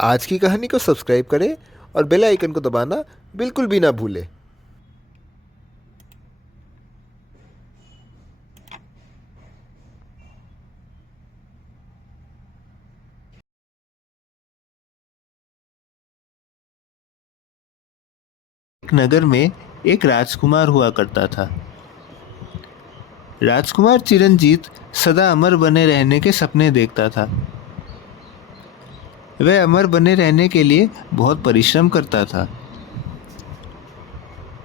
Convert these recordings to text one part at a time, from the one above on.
आज की कहानी को सब्सक्राइब करें और बेल आइकन को दबाना बिल्कुल भी ना भूलें। एक नगर में एक राजकुमार हुआ करता था। राजकुमार चिरंजीत सदा अमर बने रहने के सपने देखता था। वह अमर बने रहने के लिए बहुत परिश्रम करता था।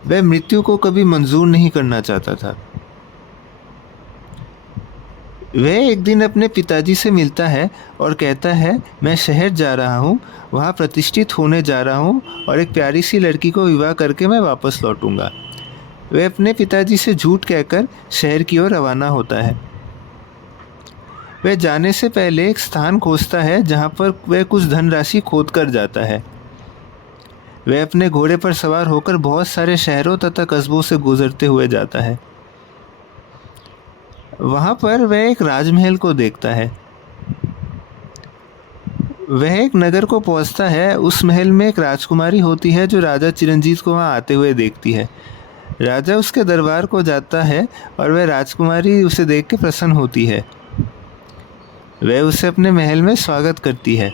वह मृत्यु को कभी मंजूर नहीं करना चाहता था। वह एक दिन अपने पिताजी से मिलता है और कहता है, मैं शहर जा रहा हूँ, वहाँ प्रतिष्ठित होने जा रहा हूँ और एक प्यारी सी लड़की को विवाह करके मैं वापस लौटूंगा। वह अपने पिताजी से झूठ कहकर शहर की ओर रवाना होता है। वह जाने से पहले एक स्थान खोजता है जहाँ पर वह कुछ धनराशि खोद कर जाता है। वह अपने घोड़े पर सवार होकर बहुत सारे शहरों तथा कस्बों से गुजरते हुए जाता है। वहाँ पर वह एक राजमहल को देखता है। वह एक नगर को पहुँचता है। उस महल में एक राजकुमारी होती है जो राजा चिरंजीत को वहाँ आते हुए देखती है। राजा उसके दरबार को जाता है और वह राजकुमारी उसे देख के प्रसन्न होती है। वह उसे अपने महल में स्वागत करती है।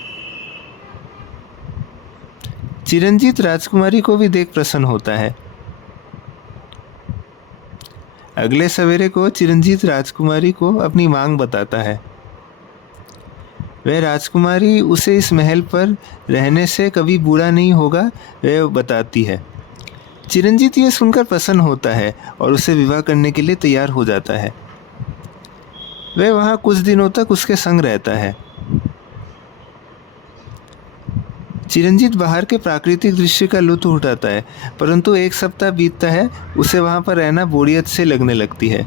चिरंजीत राजकुमारी को भी देख प्रसन्न होता है। अगले सवेरे को चिरंजीत राजकुमारी को अपनी मांग बताता है। वह राजकुमारी उसे इस महल पर रहने से कभी बुरा नहीं होगा वह बताती है। चिरंजीत ये सुनकर प्रसन्न होता है और उसे विवाह करने के लिए तैयार हो जाता है। वह वहाँ कुछ दिनों तक उसके संग रहता है। चिरंजीत बाहर के प्राकृतिक दृश्य का लुत्फ उठाता है, परंतु एक सप्ताह बीतता है, उसे वहाँ पर रहना बोरियत से लगने लगती है।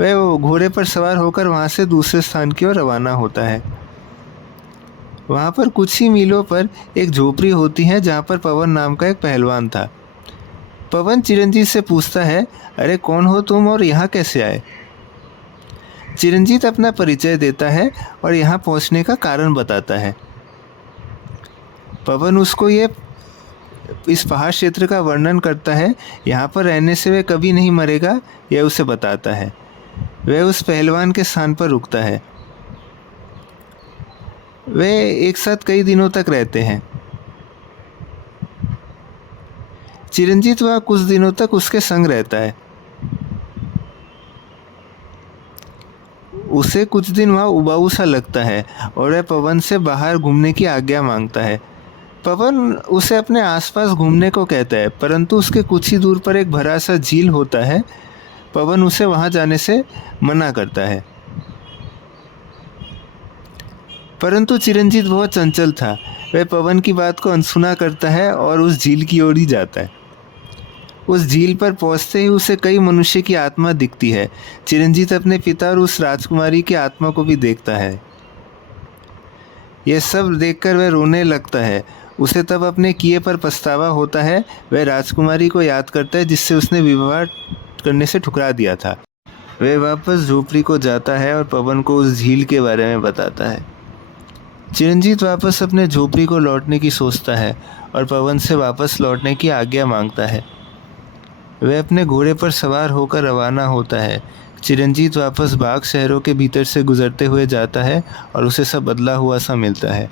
वह घोड़े पर सवार होकर वहाँ से दूसरे स्थान की ओर रवाना होता है। वहाँ पर कुछ ही मीलों पर एक झोपड़ी होती है जहाँ पर पवन नाम का एक पहलवान था। पवन चिरंजीत से पूछता है, अरे कौन हो तुम और यहाँ कैसे आए? चिरंजीत अपना परिचय देता है और यहाँ पहुँचने का कारण बताता है। पवन उसको इस पहाड़ क्षेत्र का वर्णन करता है। यहाँ पर रहने से वह कभी नहीं मरेगा, यह उसे बताता है। वह उस पहलवान के स्थान पर रुकता है। वे एक साथ कई दिनों तक रहते हैं। चिरंजीत वह कुछ दिनों तक उसके संग रहता है। उसे कुछ दिन वहाँ उबाऊ सा लगता है और वह पवन से बाहर घूमने की आज्ञा मांगता है। पवन उसे अपने आसपास घूमने को कहता है, परंतु उसके कुछ ही दूर पर एक भरा सा झील होता है। पवन उसे वहाँ जाने से मना करता है, परंतु चिरंजीत बहुत चंचल था। वह पवन की बात को अनसुना करता है और उस झील की ओर ही जाता है। उस झील पर पहुंचते ही उसे कई मनुष्य की आत्मा दिखती है। चिरंजीत अपने पिता और उस राजकुमारी की आत्मा को भी देखता है। यह सब देखकर वह रोने लगता है। उसे तब अपने किए पर पछतावा होता है। वह राजकुमारी को याद करता है जिससे उसने विवाह करने से ठुकरा दिया था। वह वापस झोपड़ी को जाता है और पवन को उस झील के बारे में बताता है। चिरंजीत वापस अपने झोपड़ी को लौटने की सोचता है और पवन से वापस लौटने की आज्ञा मांगता है। वह अपने घोड़े पर सवार होकर रवाना होता है। चिरंजीत वापस बाग शहरों के भीतर से गुजरते हुए जाता है और उसे सब बदला हुआ सा मिलता है।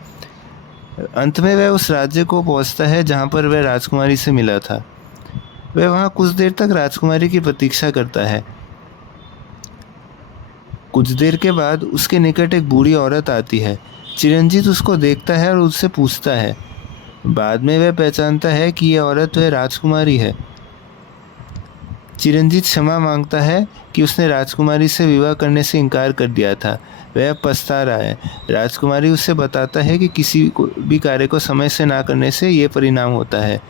अंत में वह उस राज्य को पहुंचता है जहां पर वह राजकुमारी से मिला था। वह वहां कुछ देर तक राजकुमारी की प्रतीक्षा करता है। कुछ देर के बाद उसके निकट एक बूढ़ी औरत आती है। चिरंजीत उसको देखता है और उससे पूछता है। बाद में वह पहचानता है कि यह औरत वह राजकुमारी है। चिरंजीत क्षमा मांगता है कि उसने राजकुमारी से विवाह करने से इनकार कर दिया था। वह अब पछता रहा है। राजकुमारी उससे बताता है कि किसी को भी कार्य को समय से ना करने से ये परिणाम होता है।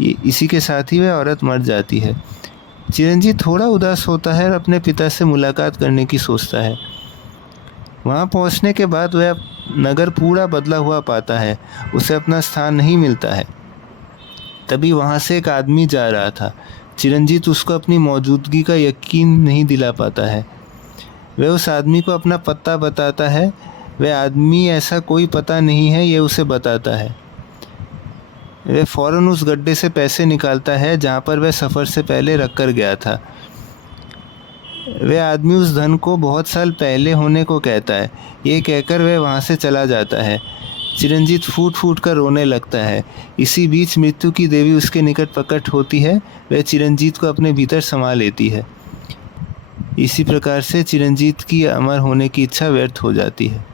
इसी के साथ ही वह औरत मर जाती है। चिरंजीत थोड़ा उदास होता है और अपने पिता से मुलाकात करने की सोचता है। वहाँ पहुँचने के बाद वह नगर पूरा बदला हुआ पाता है। उसे अपना स्थान नहीं मिलता है। तभी वहाँ से एक आदमी जा रहा था। चिरंजीत उसको अपनी मौजूदगी का यकीन नहीं दिला पाता है। वह उस आदमी को अपना पता बताता है। वह आदमी ऐसा कोई पता नहीं है, ये उसे बताता है। वह फ़ौरन उस गड्ढे से पैसे निकालता है जहाँ पर वह सफ़र से पहले रख कर गया था। वह आदमी उस धन को बहुत साल पहले होने को कहता है। ये कहकर वह वहाँ से चला जाता है। चिरंजीत फूट फूट कर रोने लगता है। इसी बीच मृत्यु की देवी उसके निकट प्रकट होती है। वह चिरंजीत को अपने भीतर समा लेती है। इसी प्रकार से चिरंजीत की अमर होने की इच्छा व्यर्थ हो जाती है।